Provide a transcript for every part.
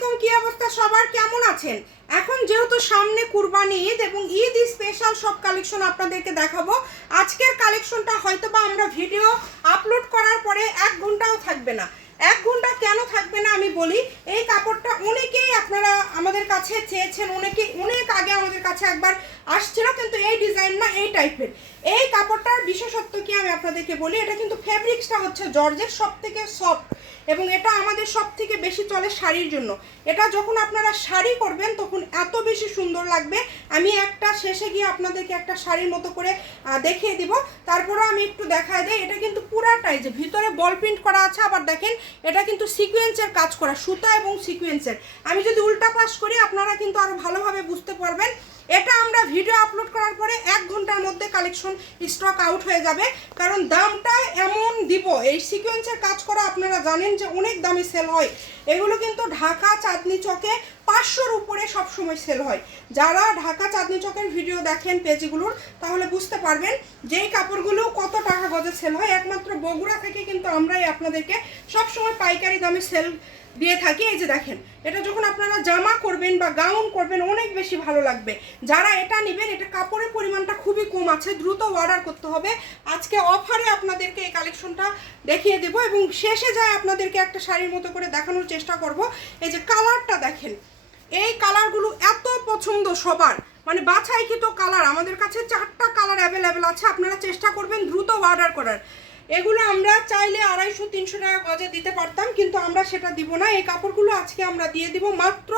আলাইকুম, কি অবস্থা সবার, কেমন আছেন? এখন যেহেতু সামনে কুরবানি ঈদ এবং ঈদ স্পেশাল সব কালেকশন আপনাদেরকে দেখাবো। আজকের কালেকশনটা হয়তোবা আমরা ভিডিও আপলোড করার পরে 1 ঘন্টাও থাকবে না। 1 ঘন্টা কেন থাকবে না আমি বলি। এই কাপড়টা অনেকেই আপনারা আমাদের কাছে চেয়েছেন, অনেক আগে আমাদের কাছে একবার আসছিল, কিন্তু এই ডিজাইন না, এই টাইপের। এই কাপড়টার বিশেষত্ব কি আমি আপনাদেরকে বলি। এটা কিন্তু ফেব্রিক্সটা হচ্ছে জর্জেট, সব থেকে সফট, এবং এটা আমাদের সব থেকে বেশি চলে শাড়ির জন্য। এটা যখন আপনারা শাড়ি করবেন তখন এত বেশি সুন্দর লাগবে। আমি একটা শেষে গিয়ে আপনাদেরকে একটা শাড়ির মতো করে দেখিয়ে দিব, তারপরে আমি একটু দেখায় দিই। এটা কিন্তু পুরাটাই যে ভিতরে বল প্রিন্ট করা আছে, আবার দেখেন এটা কিন্তু সিকোয়েন্সের কাজ করা, সুতা এবং সিকোয়েন্সের। আমি যদি উল্টা পাশ করি আপনারা কিন্তু আরো ভালোভাবে বুঝতে পারবেন। এটা আমরা ভিডিও আপলোড করার পরে 1 ঘন্টার মধ্যে কালেকশন স্টক আউট হয়ে যাবে, কারণ দামটা এমন দিব। এই সিকোয়েন্সের কাজ করা আপনারা জানেন যে অনেক দামে সেল হয়। এগুলো কিন্তু ঢাকা চাঁদনি চকে 500-র উপরে সবসময় সেল হয়। যারা ঢাকা চাঁদনি চকের ভিডিও দেখেন পেজগুলোর, তাহলে বুঝতে পারবেন যে এই কাপড়গুলো কত টাকা গজে সেল হয়। একমাত্র বগুড়া থেকে কিন্তু আমরাই আপনাদেরকে সবসময় পাইকারি দামে সেল দিয়ে থাকি। এই যে দেখেন, এটা যখন আপনারা জামা করবেন বা গাউন করবেন অনেক বেশি ভালো লাগবে। যারা এটা নেবেন, এটা কাপড়ের পরিমাণটা খুবই কম আছে, দ্রুত অর্ডার করতে হবে। আজকে অফারে আপনাদেরকে এই কালেকশনটা দেখিয়ে দেব এবং শেষে যায় আপনাদেরকে একটা শাড়ির মতো করে দেখানোর চেষ্টা করব। এই যে কালারটা দেখেন, এই কালারগুলো এত পছন্দ সবার, মানে বাছাইকৃত কালার। আমাদের কাছে 4টা কালার অ্যাভেলেবেল আছে, আপনারা চেষ্টা করবেন দ্রুত অর্ডার করার। এগুলো আমরা চাইলে 250-300 টাকা গজে দিতে পারতাম, কিন্তু আমরা সেটা দিব না। এই কাপড়গুলো আজকে আমরা দিয়ে দিব মাত্র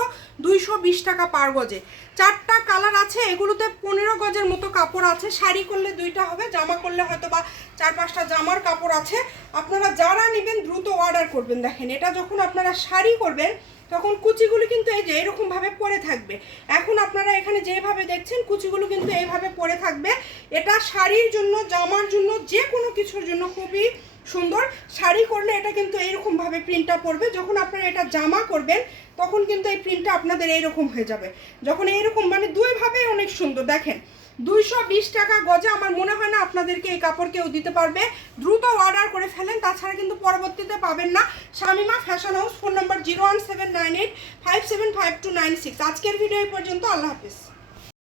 220 টাকা পার গজে। 4টা কালার আছে, এগুলোতে 15 গজের মতো কাপড় আছে। শাড়ি করলে 2টা হবে, জামা করলে হয়তো বা 4-5টা জামার কাপড় আছে। আপনারা যারা নেবেন দ্রুত অর্ডার করবেন। দেখেন, এটা যখন আপনারা শাড়ি করবেন তখন কুচিগুলো কিন্তু এই যে এরকমভাবে পরে থাকবে। এখন আপনারা এখানে যেভাবে দেখছেন কুচিগুলো কিন্তু এইভাবে পরে থাকবে। এটা শাড়ির জন্য, জামার জন্য, যে কোনো কিছুর জন্য খুবই সুন্দর। শাড়ি করলে এটা কিন্তু এইরকমভাবে প্রিন্টটা পড়বে। যখন আপনারা এটা জামা করবেন তখন কিন্তু এই প্রিন্টটা আপনাদের এইরকম হয়ে যাবে। যখন এইরকম, মানে দুইভাবে অনেক সুন্দর। দেখেন, 220 টাকা গজে আমার মনে হয় না আপনাদেরকে এই কাপড় কেউ দিতে পারবে। দ্রুত অর্ডার করে ফেলেন, তাছাড়া কিন্তু পরবর্তীতে পাবেন না। Shamima fashion house, phone number 01798575296। আজকের ভিডিও এই পর্যন্ত। আল্লাহ হাফিজ।